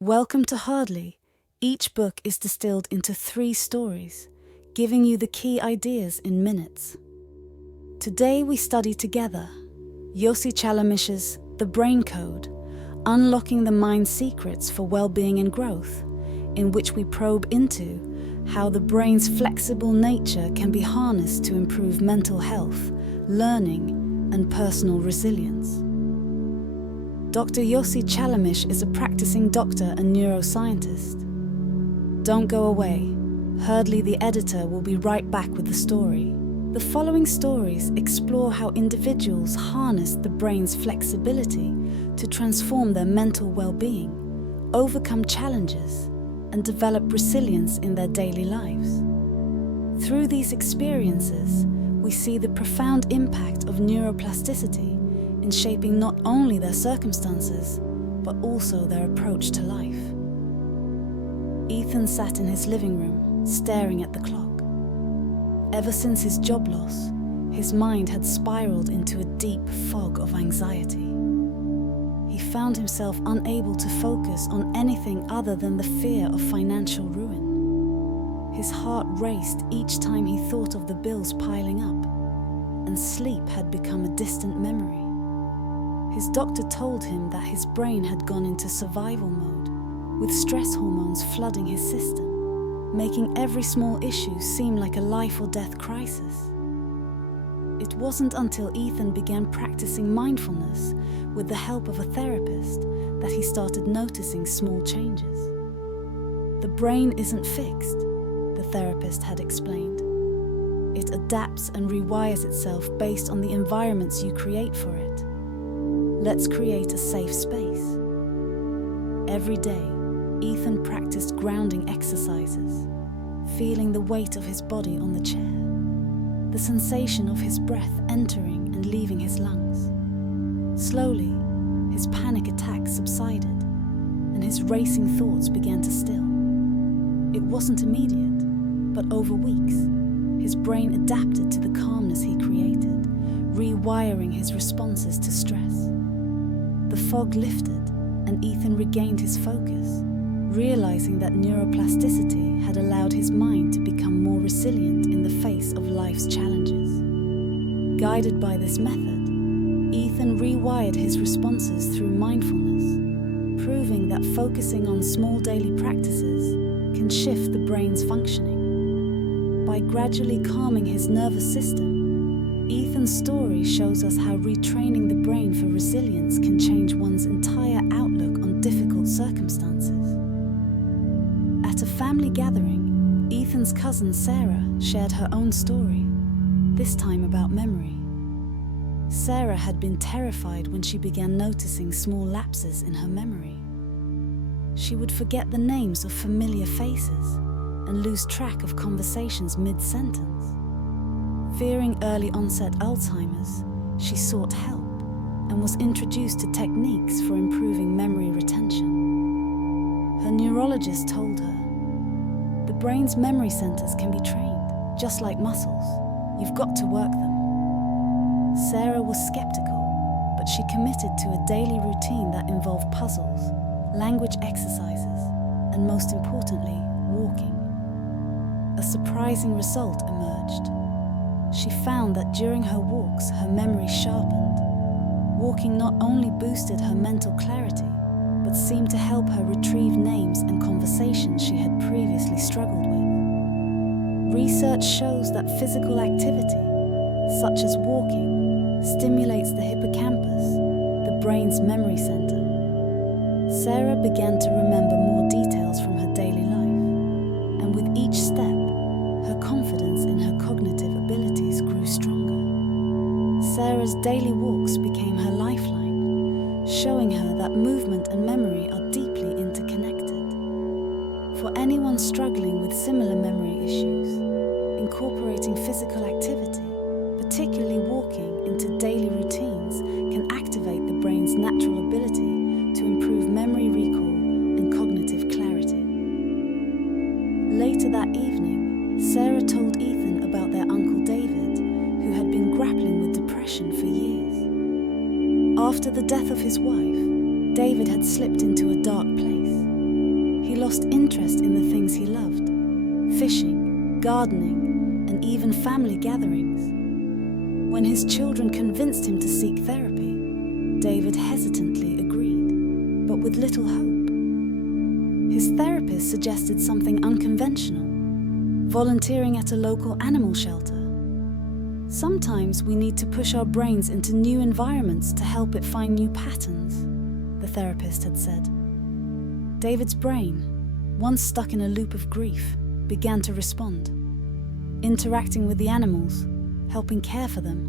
Welcome to Hardly. Each book is distilled into 3 stories, giving you the key ideas in minutes. Today we study together Yossi Chalamish's The Brain Code, Unlocking the Mind's Secrets for Well-Being and Growth, in which we probe into how the brain's flexible nature can be harnessed to improve mental health, learning, and personal resilience. Dr. Yossi Chalamish is a practicing doctor and neuroscientist. Don't go away. Hardly the editor will be right back with the story. The following stories explore how individuals harness the brain's flexibility to transform their mental well-being, overcome challenges, and develop resilience in their daily lives. Through these experiences, we see the profound impact of neuroplasticity in shaping not only their circumstances, but also their approach to life. Ethan sat in his living room, staring at the clock. Ever since his job loss, his mind had spiraled into a deep fog of anxiety. He found himself unable to focus on anything other than the fear of financial ruin. His heart raced each time he thought of the bills piling up, and sleep had become a distant memory. His doctor told him that his brain had gone into survival mode, with stress hormones flooding his system, making every small issue seem like a life or death crisis. It wasn't until Ethan began practicing mindfulness with the help of a therapist that he started noticing small changes. The brain isn't fixed, the therapist had explained. It adapts and rewires itself based on the environments you create for it. Let's create a safe space. Every day, Ethan practiced grounding exercises, feeling the weight of his body on the chair, the sensation of his breath entering and leaving his lungs. Slowly, his panic attacks subsided, and his racing thoughts began to still. It wasn't immediate, but over weeks, his brain adapted to the calmness he created, rewiring his responses to stress. The fog lifted, and Ethan regained his focus, realizing that neuroplasticity had allowed his mind to become more resilient in the face of life's challenges. Guided by this method, Ethan rewired his responses through mindfulness, proving that focusing on small daily practices can shift the brain's functioning. By gradually calming his nervous system, Ethan's story shows us how retraining the brain for resilience can change one's entire outlook on difficult circumstances. At a family gathering, Ethan's cousin Sarah shared her own story, this time about memory. Sarah had been terrified when she began noticing small lapses in her memory. She would forget the names of familiar faces and lose track of conversations mid-sentence. Fearing early onset Alzheimer's, she sought help and was introduced to techniques for improving memory retention. Her neurologist told her, "The brain's memory centers can be trained, just like muscles. You've got to work them." Sarah was skeptical, but she committed to a daily routine that involved puzzles, language exercises, and most importantly, walking. A surprising result emerged. She found that during her walks, her memory sharpened. Walking not only boosted her mental clarity, but seemed to help her retrieve names and conversations she had previously struggled with. Research shows that physical activity, such as walking, stimulates the hippocampus, the brain's memory center. Sarah began to remember more details from her daily life, and with each step, her confidence in her cognitive abilities grew stronger. Sarah's daily walks became her lifeline, showing her that movement and memory are deeply interconnected. For anyone struggling with similar memory issues, incorporating physical activity, particularly walking, into daily routines can activate the brain's natural ability to improve memory recall and cognitive clarity. Later that evening, Sarah told Ethan about their Uncle David, who had been grappling with depression for years. After the death of his wife, David had slipped into a dark place, lost interest in the things he loved: fishing, gardening, and even family gatherings. When his children convinced him to seek therapy, David hesitantly agreed, but with little hope. His therapist suggested something unconventional: volunteering at a local animal shelter. Sometimes we need to push our brains into new environments to help it find new patterns, the therapist had said. David's brain, once stuck in a loop of grief, began to respond. Interacting with the animals, helping care for them,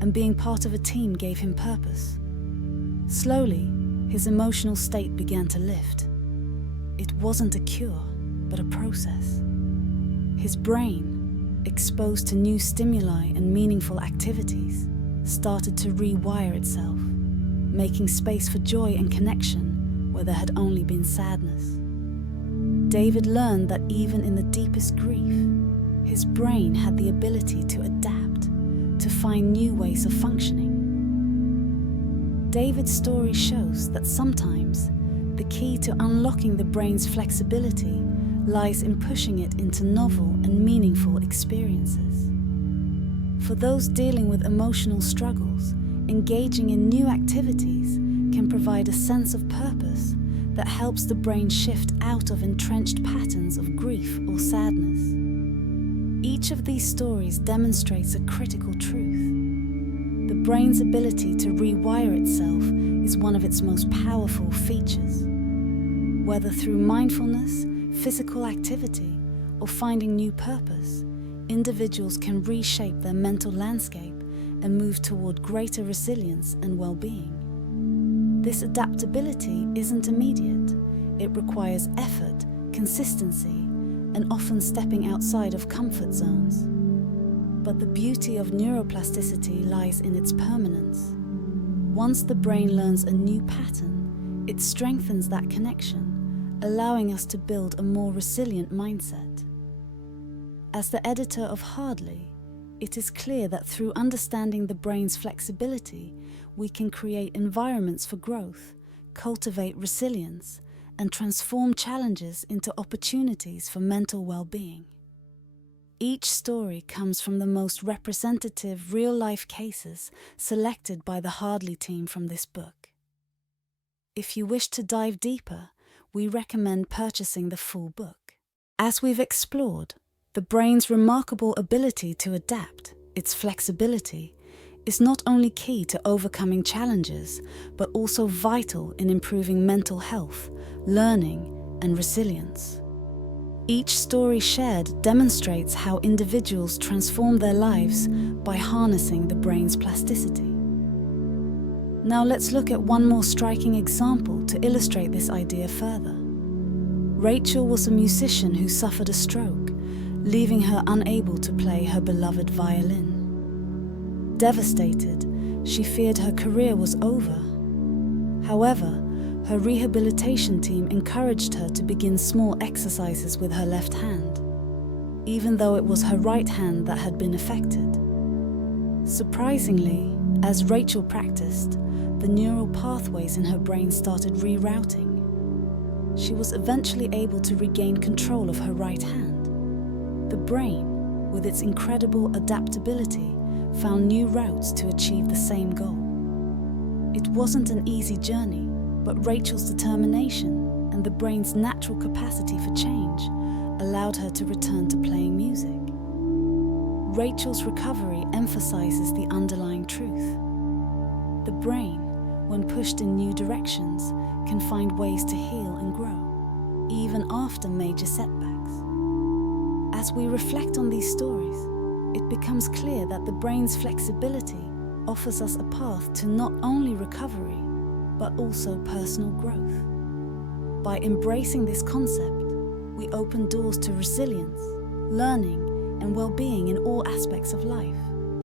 and being part of a team gave him purpose. Slowly, his emotional state began to lift. It wasn't a cure, but a process. His brain, exposed to new stimuli and meaningful activities, started to rewire itself, making space for joy and connection where there had only been sadness. David learned that even in the deepest grief, his brain had the ability to adapt, to find new ways of functioning. David's story shows that sometimes the key to unlocking the brain's flexibility lies in pushing it into novel and meaningful experiences. For those dealing with emotional struggles, engaging in new activities can provide a sense of purpose that helps the brain shift out of entrenched patterns of grief or sadness. Each of these stories demonstrates a critical truth. The brain's ability to rewire itself is one of its most powerful features. Whether through mindfulness, physical activity, or finding new purpose, individuals can reshape their mental landscape and move toward greater resilience and well-being. This adaptability isn't immediate. It requires effort, consistency, and often stepping outside of comfort zones. But the beauty of neuroplasticity lies in its permanence. Once the brain learns a new pattern, it strengthens that connection, allowing us to build a more resilient mindset. As the editor of Hardly, it is clear that through understanding the brain's flexibility, we can create environments for growth, cultivate resilience, and transform challenges into opportunities for mental well-being. Each story comes from the most representative real-life cases selected by the Hardly team from this book. If you wish to dive deeper, we recommend purchasing the full book. As we've explored, the brain's remarkable ability to adapt, its flexibility, is not only key to overcoming challenges, but also vital in improving mental health, learning, and resilience. Each story shared demonstrates how individuals transform their lives by harnessing the brain's plasticity. Now let's look at one more striking example to illustrate this idea further. Rachel was a musician who suffered a stroke, leaving her unable to play her beloved violin. Devastated, she feared her career was over. However, her rehabilitation team encouraged her to begin small exercises with her left hand, even though it was her right hand that had been affected. Surprisingly, as Rachel practiced, the neural pathways in her brain started rerouting. She was eventually able to regain control of her right hand. The brain, with its incredible adaptability, found new routes to achieve the same goal. It wasn't an easy journey, but Rachel's determination and the brain's natural capacity for change allowed her to return to playing music. Rachel's recovery emphasizes the underlying truth. The brain, when pushed in new directions, can find ways to heal and grow, even after major setbacks. As we reflect on these stories, it becomes clear that the brain's flexibility offers us a path to not only recovery, but also personal growth. By embracing this concept, we open doors to resilience, learning, and well-being in all aspects of life.